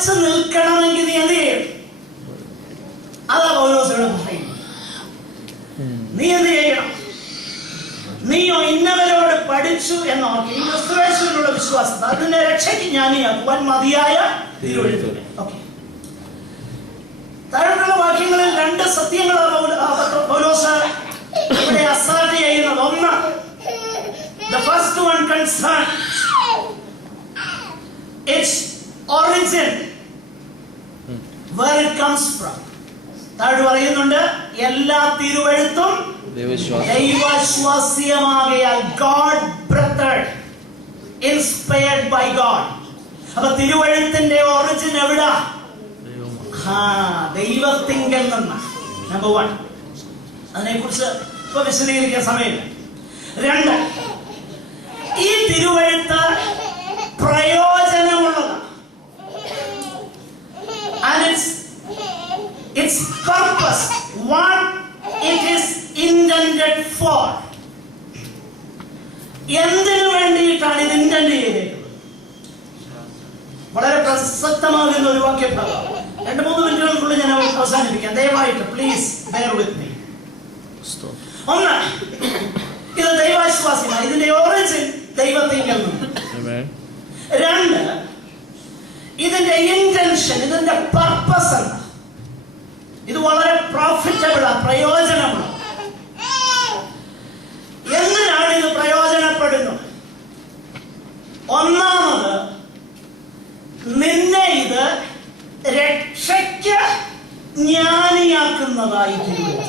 ഉറച്ചു നിൽക്കണമെങ്കിൽ നീ എന്ത് ചെയ്യും? അതാ പൗലോസിനോട് പറയുന്നത്. നീ എന്ത് ചെയ്യണം? നീയോ ഇന്നവരോട് പഠിച്ചു എന്നോർക്കി ക്രിസ്തുയേശുവിനുള്ള വിശ്വാസത്തെ അതിനെ രക്ഷയ്ക്ക് ജ്ഞാനിയാക്കുവാൻ മതിയായ തിരുവെഴുത്തുകളെ. ഓക്കെ, താഴെയുള്ള വാക്യങ്ങളിൽ രണ്ട് സത്യങ്ങളാണ് പൗലോസ് ഇവിടെ അസാർട്ട് ചെയ്യുന്നത്. ഒന്ന്, the first one concerns its origin, where it comes from. താഴെ പറയുന്നുണ്ട് എല്ലാ തിരുവെഴുത്തും ദൈവശ്വാസ്യമാകയാൽ, God breathed, inspired by God. അപ്പൊ തിരുവെഴുത്തിന്റെ ഒറിജിൻ എവിടാ? ദൈവത്തിങ്കൽ നിന്ന്. നമ്പർ 1, അതിനെ കുറിച്ച് ഇപ്പൊ വിശദീകരിക്കാൻ സമയമില്ല. 2, ഈ തിരുവെഴുത്ത് പ്രയോജനമുള്ളതാണ്. And its purpose, what it is intended for. എന്തിനു വേണ്ടിയിട്ടാണ് ഇത് ഇന്റന്റ് ചെയ്തത്? വളരെ പ്രസക്തമാകുന്ന ഒരു വാക്യഭാഗം. 2-3 മിനിറ്റുകൾക്കുള്ളിൽ ഞാൻ അവസാനിപ്പിക്കാം. ദയവായിട്ട് പ്ലീസ് ബെയർ വിത്ത് മീ. ഒന്ന്, ഇത് ദൈവാശ്വാസമാണ്. ഇതിന്റെ ഒറിജിൻ ദൈവത്തിങ്കൽ നിന്ന്. 2, ഇതിന്റെ ഇന്റൻഷൻ, ഇതിന്റെ പർപ്പസ് എന്താ? ഇത് വളരെ പ്രോഫിറ്റബിൾ ആണ്, പ്രയോജനമാണ്. എന്തിനാണ് ഇത് പ്രയോജനപ്പെടുന്നത്? ഒന്നാമത്, നിന്നെ ഇത് രക്ഷയ്ക്ക് ജ്ഞാനിയാക്കുന്നതായി തിരുവെഴുത്ത്.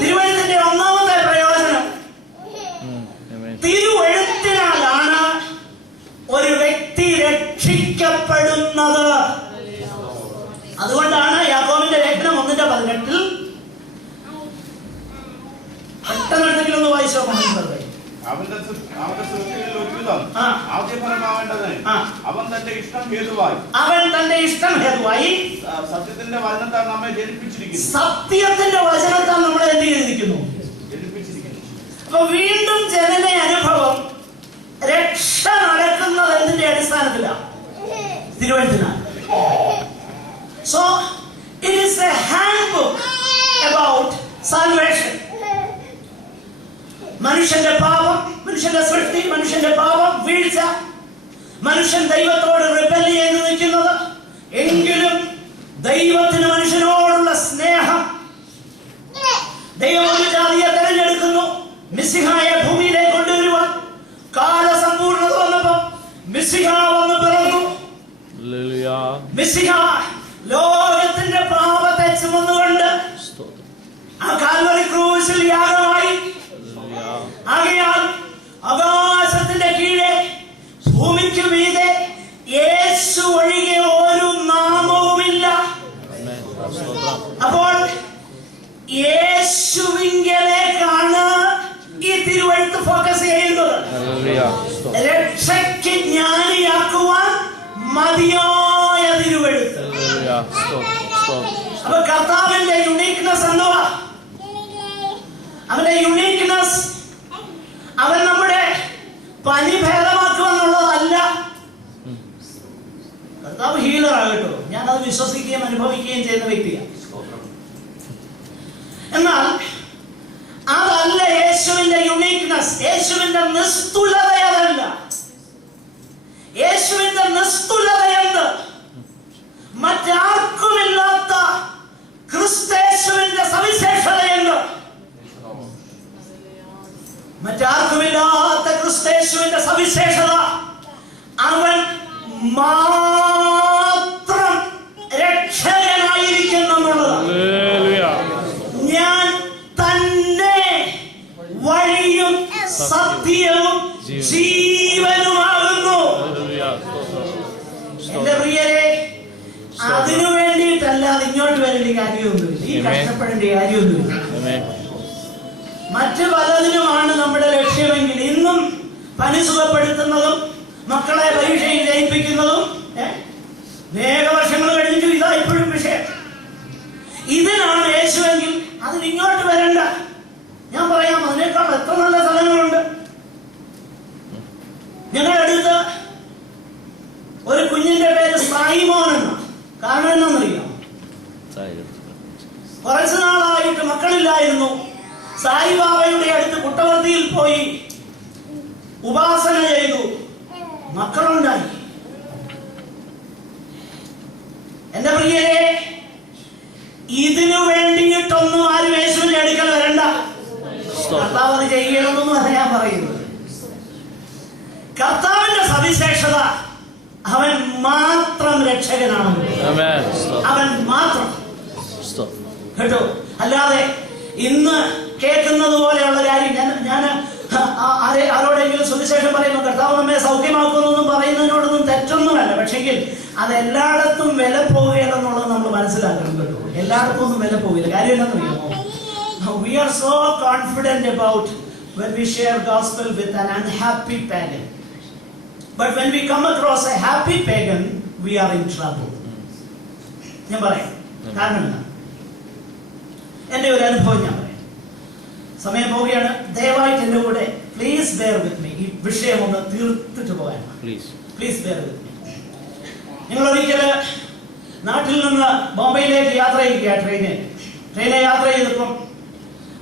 തിരുവെഴുത്തിന്റെ ഒന്നാമത്തെ പ്രയോജനം, തിരുവെഴുത്തിനാലാണ് ഒരു വ്യക്തി രക്ഷിക്കപ്പെടുന്നത്. അതുകൊണ്ടാണ് യാക്കോബിന്റെ ലേഖനം 1:18 പെട്ടെന്ന് വായിച്ചോ. അവന്റെ സൃഷ്ടികളിൽ ഒരുവിധം ആദ്യഫലമാവേണ്ടത് അവൻ തന്റെ ഇഷ്ടം ഹേതുവായി സത്യത്തിന്റെ വചനത്താൽ നമ്മെ ജനിപ്പിച്ചിരിക്കുന്നു. സത്യത്തിന്റെ വചനത്താൽ നമ്മളെ എന്ത് ചെയ്തിരിക്കുന്നു? ജനിപ്പിച്ചിരിക്കുന്നു. അപ്പൊ വീണ്ടും ജനന അനുഭവം, രക്ഷ നടക്കുന്നത് എന്തിന്റെ അടിസ്ഥാനത്തിലാണ്? തിരുവെഴുത്തിനാണ്. So it is a handbook about salvation. മനുഷ്യന്റെ പാപം, മനുഷ്യന്റെ സൃഷ്ടി, മനുഷ്യന്റെ പാപം, വീഴ്ച, മനുഷ്യൻ ദൈവത്തോട് റിബൽ ചെയ്ത് നിൽക്കുന്നത്, എങ്കിലും ദൈവത്തിന് മനുഷ്യനോടുള്ള സ്നേഹം, ദൈവം ഒരു ജാതിയെ തെരഞ്ഞെടുക്കുന്നു മിശിഹായെ ഭൂമിയിലേക്ക് കൊണ്ടുവരുവാൻ. കാലസമ്പൂർണ്ണത വന്നപ്പോൾ മിശിഹ വന്ന് പിറന്നു. മിശിഹ ലോകത്തിന്റെ പാപത്തെ ചുമന്നുകൊണ്ട് ആ കാൽവരി ക്രൂശിൽ യാഗമായി. ആകയാൽ ആകാശത്തിന്റെ കീഴെ ഭൂമിക്ക് മീതെ യേശു ഒഴികെ ഒരു നാമവുമില്ല. അപ്പോൾ യേശുവിങ്കലേക്കാണ് ഈ തിരുവെഴുത്ത് ഫോക്കസ് ചെയ്യുന്നത്. രക്ഷയ്ക്ക് ജ്ഞാനിയാക്കുവാൻ മതിയായ തിരുവെഴുത്ത്. അപ്പൊ കർത്താവിന്റെ യുണീക്നെസ് എന്തുവാ? അവന്റെ യുണീക്നെസ്, അവൻ നമ്മുടെ പനി ഭേദമാക്കുമെന്നുള്ളതല്ല. കർത്താവ് ഹീലർ ആകട്ടോ, ഞാനത് വിശ്വസിക്കുകയും അനുഭവിക്കുകയും ചെയ്യുന്ന വ്യക്തിയാണ്. എന്നാൽ അതല്ല യേശുവിന്റെ യുണീക്നെസ്. യേശുവിന്റെ നിസ്തുലത അതല്ല. യേശുവിന്റെ നിസ്തുലത എന്ത്? മറ്റാർക്കുമില്ലാത്ത ക്രിസ്തേശുവിന്റെ സവിശേഷത എന്ത്? മറ്റാർക്കുമില്ലാത്ത ക്രിസ്തേശുവിന്റെ സവിശേഷത, അവൻ മാത്രം രക്ഷകനായിരിക്കുന്നു എന്നുള്ളതാണ്. ഞാൻ തന്നെ വഴിയും സത്യവും ജീവനുമാകുന്നു. എന്റെ പ്രിയരെ, അതിനു വേണ്ടിയിട്ടല്ല ഇങ്ങോട്ട് വരേണ്ട കാര്യമൊന്നുമില്ല, ഈ കഷ്ടപ്പെടേണ്ട കാര്യമൊന്നുമില്ല. മറ്റു പലതിനുമാണ് നമ്മുടെ ലക്ഷ്യമെങ്കിൽ ഇന്നും പനി സുഖപ്പെടുത്തുന്നതും മക്കളെ പരീക്ഷയിൽ ജയിപ്പിക്കുന്നതും വർഷങ്ങൾ കഴിഞ്ഞിട്ട് ഇതാ ഇപ്പോഴും വിഷയം. ഇതിനാണ് യേശുവെങ്കിൽ അതിന് ഇങ്ങോട്ട് വരണ്ട. ഞാൻ പറയാം, അതിനേക്കാൾ എത്ര നല്ല സ്ഥലങ്ങളുണ്ട്. ഞങ്ങളുടെ അടുത്ത് ഒരു കുഞ്ഞിന്റെ പേര് സായിമോൻ എന്ന. കാരണം എന്നറിയാം, കുറച്ചു നാളായിട്ട് മക്കളില്ലായിരുന്നു. സായിബാബയുടെ അടുത്ത് പുട്ടവർത്തിയിൽ പോയി ഉപാസന ചെയ്തു, മക്കളുണ്ടായി. എന്റെ പ്രിയരെ, ഇതിനു വേണ്ടിയിട്ടൊന്നും ആരും യേശുവിന്റെ അടുക്കൽ വരണ്ട. കർത്താവ് അത് ചെയ്യണമെന്നൊന്നും ഞാൻ പറയുന്നത്. കർത്താവിന്റെ സവിശേഷത അവൻ മാത്രം രക്ഷകനാണെന്ന്. അവൻ മാത്രം കേട്ടോ. അല്ലാതെ ഇന്ന് കേൾക്കുന്നത് പോലെയുള്ള കാര്യം ഞാൻ ആരോടെങ്കിലും സുവിശേഷം പറയുമ്പോൾ കർത്താവ് നമ്മെ സൗഖ്യമാക്കുമെന്നൊന്നും പറയുന്നതിനോടൊന്നും തെറ്റൊന്നുമല്ല. പക്ഷെങ്കിൽ അത് എല്ലായിടത്തും വില പോവുകയെന്നുള്ളത് നമ്മൾ മനസ്സിലാക്കണം കേട്ടോ. എല്ലായിടത്തും ഒന്നും വില പോവില്ല. കാര്യം എന്താണെന്നറിയുമോ? We are so confident about when we share gospel with an unhappy pagan. But when we come across a happy pagan, we are in trouble. ഞാൻ പറയാം കാരണം എന്താ? എന്റെ ഒരു അനുഭവം ഞാൻ പറയാം. സമയം പോവുകയാണ്. ദയവായിട്ട് എന്റെ കൂടെ പ്ലീസ് ബെയർ വിത്ത് മീ. ഈ വിഷയം ഒന്ന് തീർത്തിട്ട് പോകാൻ പ്ലീസ് ബെയർ വിത്ത് മീ. നിങ്ങൾ ഒരിക്കല് നാട്ടിൽ നിന്ന് ബോംബെയിലേക്ക് യാത്ര ചെയ്യുക. ട്രെയിനെ യാത്ര ചെയ്തപ്പം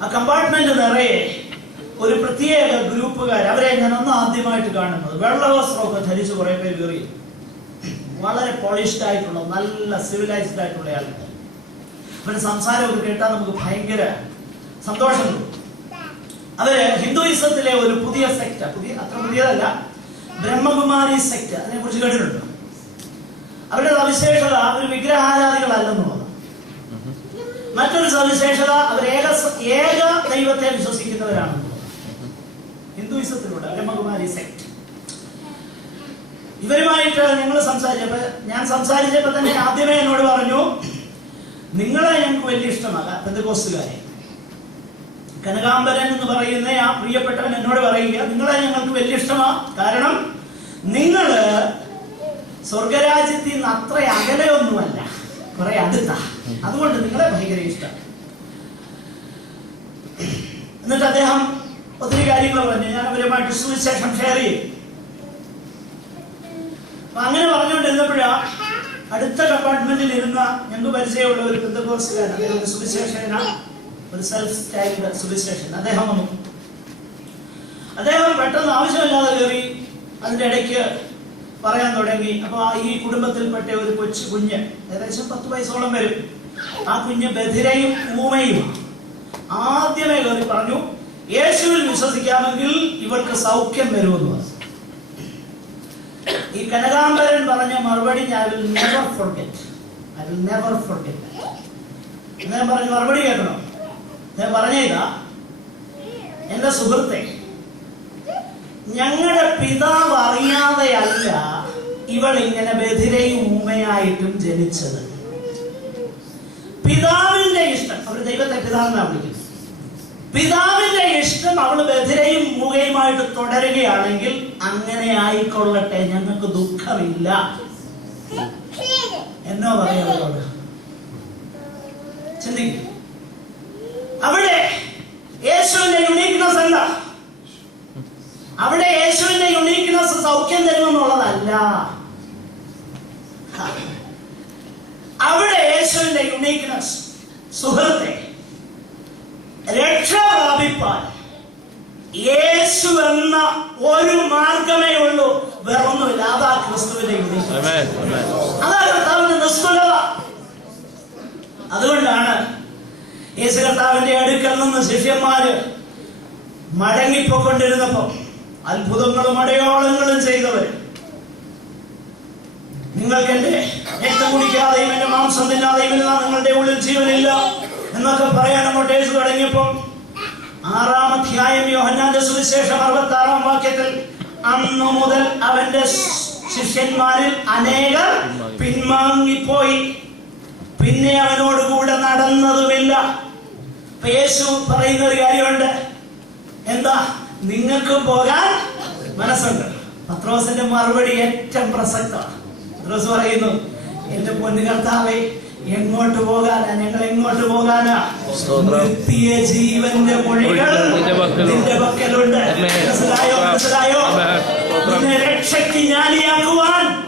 ആ കമ്പാർട്ട്മെന്റ് നിറയെ ഒരു പ്രത്യേക ഗ്രൂപ്പുകാർ. അവരെ ഞാൻ ഒന്ന് ആദ്യമായിട്ട് കാണുന്നത് വെള്ളവസ്ത്രമൊക്കെ ധരിച്ച് കുറെ പേര് കയറി, വളരെ പോളിഷ്ഡ് ആയിട്ടുള്ള നല്ല സിവിലൈസ്ഡ് ആയിട്ടുള്ള ആൾക്കാർ. അവരുടെ സംസാരമൊക്കെ കേട്ടാൽ നമുക്ക് ഭയങ്കര സന്തോഷം. അവര് ഹിന്ദുയിസത്തിലെ ഒരു പുതിയ സെക്ട്, അത്ര പുതിയതല്ല, ബ്രഹ്മകുമാരി സെക്ട്, അതിനെ കുറിച്ച് കേട്ടിട്ടുണ്ടോ? അവരുടെ സവിശേഷത അവർ വിഗ്രഹാരാധികളല്ലെന്നുള്ളത്. മറ്റൊരു സവിശേഷത അവർ ഏക ദൈവത്തെ വിശ്വസിക്കുന്നവരാണെന്നുള്ളത്. ഹിന്ദുയിസത്തിലൂടെ ബ്രഹ്മകുമാരി സെക്ട്. ഇവരുമായിട്ട് ഞാൻ സംസാരിച്ചപ്പോ തന്നെ ആദ്യമേ എന്നോട് പറഞ്ഞു, നിങ്ങളെ ഞങ്ങൾക്ക് വലിയ ഇഷ്ടമല്ല പെന്തക്കോസ്തുകാരെ. കനകാംബരൻ എന്ന് പറയുന്ന ആ പ്രിയപ്പെട്ടവൻ എന്നോട് പറയുക, നിങ്ങളെ ഞങ്ങൾക്ക് വലിയ ഇഷ്ടമാണ്. കാരണം നിങ്ങള് സ്വർഗരാജ്യത്തിൽ നിന്ന് അത്ര അകലെയൊന്നുമല്ല, കുറെ അടുത്താ. അതുകൊണ്ട് നിങ്ങളെ ഭയങ്കര ഇഷ്ടം. എന്നിട്ട് അദ്ദേഹം ഒത്തിരി കാര്യങ്ങൾ പറഞ്ഞു. ഞാൻ അവരുമായിട്ട് സുവിശേഷം ഷെയർ ചെയ്യും. അപ്പൊ അങ്ങനെ പറഞ്ഞുകൊണ്ടിരുന്നപ്പോഴാ അടുത്ത കമ്പാർട്ട്മെന്റിൽ ഇരുന്ന ഞങ്ങൾക്ക് പരിചയമുള്ള ഒരു പെന്തക്കോസ്തുകാരൻ, ഒരു സുവിശേഷകന, ഒരു സെൽഫ് സ്റ്റൈൽഡ് സുവിശേഷൻ. അദ്ദേഹം പെട്ടെന്ന് ആവശ്യമില്ലാതെ കയറി അതിന്റെ ഇടയ്ക്ക് പറയാൻ തുടങ്ങി. അപ്പൊ ഈ കുടുംബത്തിൽപ്പെട്ട ഒരു കുഞ്ഞ് ഏകദേശം 10 വയസ്സോളം വരും. ആ കുഞ്ഞ് ബധിരയും ഊമയും. ആദ്യമേ കയറി പറഞ്ഞു, യേശുവിൽ വിശ്വസിക്കാമെങ്കിൽ ഇവർക്ക് സൗഖ്യം വരുമെന്ന് പറഞ്ഞു. ഈ കനകാംബരൻ പറഞ്ഞ മറുപടി I will never forget. ഞാൻ പറഞ്ഞു, മറുപടി കേൾക്കണം. ഞാൻ പറഞ്ഞതാ, എന്റെ സുഹൃത്തെ, ഞങ്ങളുടെ പിതാവ് അറിയാതെയല്ല ഇവൾ ഇങ്ങനെ ബധിരയും ഊമയായിട്ടും ജനിച്ചത്. പിതാവിന്റെ ഇഷ്ടം, അവര് ദൈവത്തെ പിതാവിനാണ് വിളിക്കുന്നത്. പിതാവിന്റെ ഇഷ്ടം അവള് ബധിരയും മൂകയുമായിട്ട് തുടരുകയാണെങ്കിൽ അങ്ങനെ ആയിക്കൊള്ളട്ടെ, ഞങ്ങൾക്ക് ദുഃഖമില്ല എന്നോ പറയുന്നതോട് ചിന്തിക്കും. അവിടെ യേശുവിന്റെ യുണീക്നെസ് അല്ല, അവിടെ യേശുവിന്റെ യുണീക്നെസ് സൗഖ്യം തരുമെന്നുള്ളതല്ല. അവിടെ യേശുവിന്റെ യുണീക്നെസ്, സുഹൃത്തെ, രക്ഷ പ്രാപിപ്പാൻ യേശു എന്ന ഒരു മാർഗമേ ഉള്ളൂ, വേറൊന്നുമില്ല. അതാ ക്രിസ്തുവിന്റെ യുണീക്നെസ്, അതാ കർത്താവിന്റെ നിസ്തുലത. അതുകൊണ്ടാണ് യേശു കർത്താവിന്റെ അടുക്കൽ നിന്ന് ശിഷ്യന്മാര് മടങ്ങിപ്പോക്കൊണ്ടിരുന്നപ്പോ അത്ഭുതങ്ങളും അടയാളങ്ങളും ചെയ്തവർ, നിങ്ങൾക്ക് എന്റെ രക്തം കുടിക്കാതെയും എന്റെ മാംസം തിന്നാതെയും നിങ്ങളുടെ ഉള്ളിൽ ജീവനില്ല എന്നൊക്കെ പറയാൻ അങ്ങോട്ട് യേശു തുടങ്ങിയപ്പോ 6-ാം അധ്യായം യോഹന്നാന്റെ സുവിശേഷം 66-ാം വാക്യത്തിൽ, അന്നു മുതൽ അവന്റെ ശിഷ്യന്മാരിൽ അനേകർ പിൻവാങ്ങിപ്പോയി, പിന്നെ അവനോട് കൂടെ നടന്നതുമില്ല. യേശു പറയുന്ന ഒരു കാര്യമുണ്ട്, എന്താ? നിങ്ങൾക്കും പോകാൻ മനസ്സുണ്ട്. പത്രോസിന്റെ മറുപടി ഏറ്റവും പ്രസക്തമാണ്. പത്രോസ് പറയുന്നു, എന്റെ പൊന്നു കർത്താവേ, എങ്ങോട്ട് പോകാനാ? ഞങ്ങൾ എങ്ങോട്ട് പോകാനാ? നിത്യ ജീവന്റെ മൊഴികൾ നിന്റെ പക്കലുണ്ട്. മനസ്സിലായോ? നിന്നെ രക്ഷയ്ക്ക് ജ്ഞാനിയാക്കുക